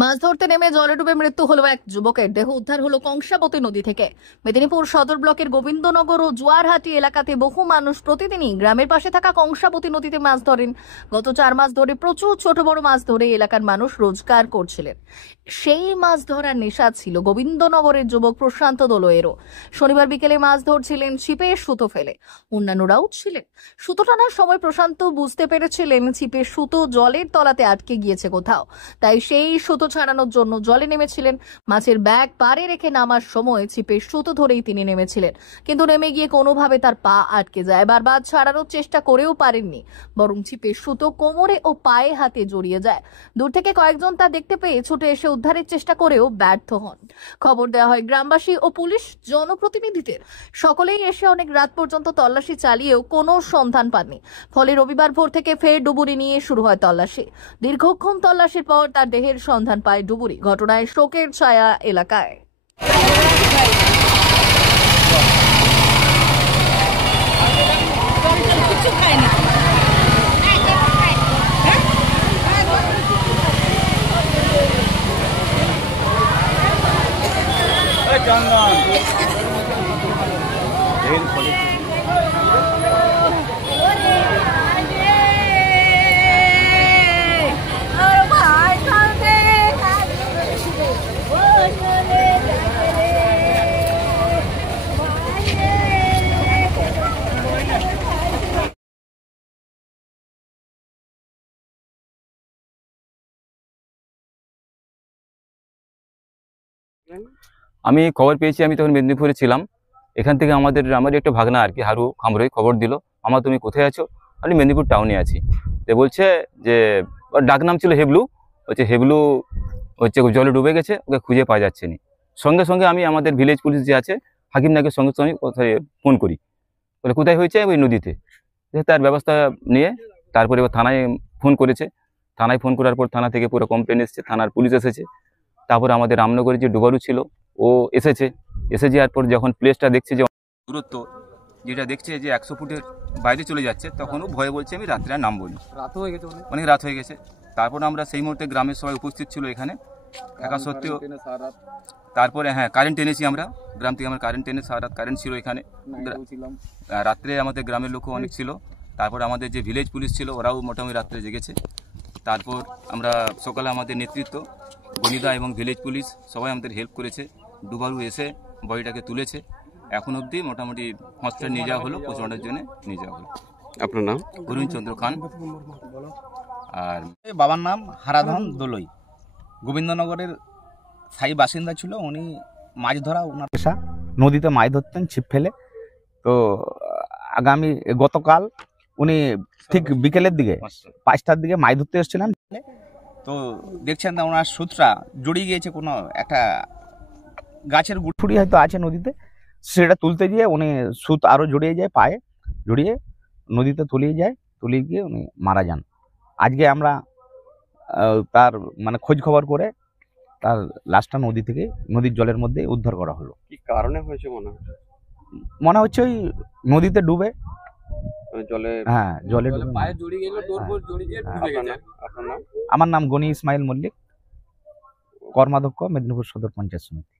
মাছ ধরতে নেমে জলে ডুবে মৃত্যু হলো এক যুবকের। দেহ উদ্ধার হলো কংসাবতী নদী থেকে। মেদিনীপুর সদর ব্লকের গোবিন্দনগর ও জোয়ারহাটি এলাকাতে বহু মানুষ প্রতিদিনই গ্রামের পাশে থাকা কংসাবতী নদীতে মাছ ধরেন। গত 4 মাস ধরে প্রচুর ছোট বড় মাছ ধরে এলাকার মানুষ রোজগার করছিলেন। সেই মাছ ধরার নেশা ছিল গোবিন্দনগরের যুবক প্রশান্ত দোলয়েরও। শনিবার বিকেলে মাছ ধরছিলেন ছিপে সুতো ফেলে। অন্যান্যরাও ছিলেন। সুতো টানার সময় প্রশান্ত বুঝতে পেরেছিলেন ছিপের সুতো জলের তলাতে আটকে গিয়েছে কোথাও, তাই সেই সুতো ছাড়ানোর জন্য জলে নেমেছিলেন। মাছের ব্যাগ পাড়ে রেখে নামার সময় ছিপের সুতো ধরেই তিনি নেমেছিলেন, কিন্তু নেমে গিয়ে কোনোভাবে তার পা আটকে যায়। বারবার ছাড়ানোর চেষ্টা করেও পারেননি, বরং ছিপের সুতো কোমরে ও পায়ে হাতে জড়িয়ে যায়। দূর থেকে কয়েকজন তা দেখতে পেয়ে ছুটে এসে উদ্ধারের চেষ্টা করেও ব্যর্থ হন। খবর দেওয়া হয় গ্রামবাসী ও পুলিশ জনপ্রতিনিধিদের। সকলেই এসে অনেক রাত পর্যন্ত তল্লাশি চালিয়েও কোনো সন্ধান পাননি। ফলে রবিবার ভোর থেকে ফের ডুবুরি নিয়ে শুরু হয় তল্লাশি। দীর্ঘক্ষণ তল্লাশির পর তার দেহের সন্ধান পায় ডুবুরি। ঘটনায় শোকের ছায়া এলাকায়। আমি খবর পেয়েছি, আমি তখন মেদিনীপুরে ছিলাম। এখান থেকে আমার একটা ভাগনা আর কি হারু খামরই খবর দিল, আমার তুমি কোথায় আছো? আমি মেদিনীপুর টাউনে আছি। তো বলছে যে ওর ডাক নাম ছিল হেবলু, হচ্ছে হেবলু হচ্ছে জলে ডুবে গেছে, ওকে খুঁজে পাওয়া যাচ্ছে না। সঙ্গে সঙ্গে আমি আমাদের ভিলেজ পুলিশ যে আছে হাকিম নাকের সঙ্গে সঙ্গে কোথায় ফোন করি, বলে কোথায় হয়েছে? ওই নদীতে। তার ব্যবস্থা নিয়ে তারপরে ও থানায় ফোন করেছে। থানায় ফোন করার পর থানা থেকে পুরো কমপ্লেন এসেছে, থানার পুলিশ এসেছে। তারপরে আমাদের রামনগরের যে ডুবারু ছিল ও এসে যাওয়ার পর যখন প্লেসটা দেখছে যে দূরত্ব যেটা দেখছে যে 100 ফুটের বাইরে চলে যাচ্ছে, তখন ও ভয়ে বলছে আমি রাত্রে আর নামবো না, অনেক রাত হয়ে গেছে। তারপর আমরা সেই মুহূর্তে গ্রামের সবাই উপস্থিত ছিল এখানে থাকা সত্ত্বেও। তারপরে কারেন্ট এনেছি আমরা, গ্রাম থেকে আমরা কারেন্ট এনে সারা রাত কারেন্ট ছিল এখানে। রাত্রে আমাদের গ্রামের লোকও অনেক ছিল। তারপর আমাদের যে ভিলেজ পুলিশ ছিল ওরাও মোটামুটি রাত্রে জেগেছে। তারপর আমরা সকালে আমাদের নেতৃত্ব গণিদা এবং ভিলেজ পুলিশ সবাই আমাদের হেল্প করেছে। ডুবারু এসে বডিটাকে তুলেছে। এখন অবধি মোটামুটি হসপিটাল নিয়ে যাওয়া হলো, পোস্টমর্টমের জন্য নিয়ে যাওয়া হলো। আপনার নাম? অরুণ চন্দ্র খান। আর বাবার নাম হারাধন দোলই। গোবিন্দনগরের স্থায়ী বাসিন্দা ছিল। উনি মাছ ধরা ওনার পেশা, নদীতে মাছ ধরতেন ছিপ ফেলে। তো গতকাল উনি ঠিক বিকেলের দিকে 5টার দিকে মাছ ধরতে এসেছিলেন। তো দেখছেন না ওনার সুতরা জড়িয়ে গিয়েছে কোনো একটা গাছের গুঠুরি হয়তো আছে নদীতে, সেটা তুলতে গিয়ে উনি সুত আরো জড়িয়ে যায়, পায়ে জড়িয়ে নদীতে তুলিয়ে গিয়ে উনি মারা যান। আজকে আমরা তার খোঁজ খবর করে তার লাশটা নদীর জলের মধ্যে উদ্ধার করা হলো। কি কারণে হয়েছে মনে হচ্ছে ওই নদীতে ডুবে জলে ডুবে পায়ে জড়িয়ে গেল। আপনার নাম? আমার নাম গনি ইসমাইল মল্লিক, কর্মাধ্যক্ষ মেদিনীপুর সদর পঞ্চায়েত সমিতি।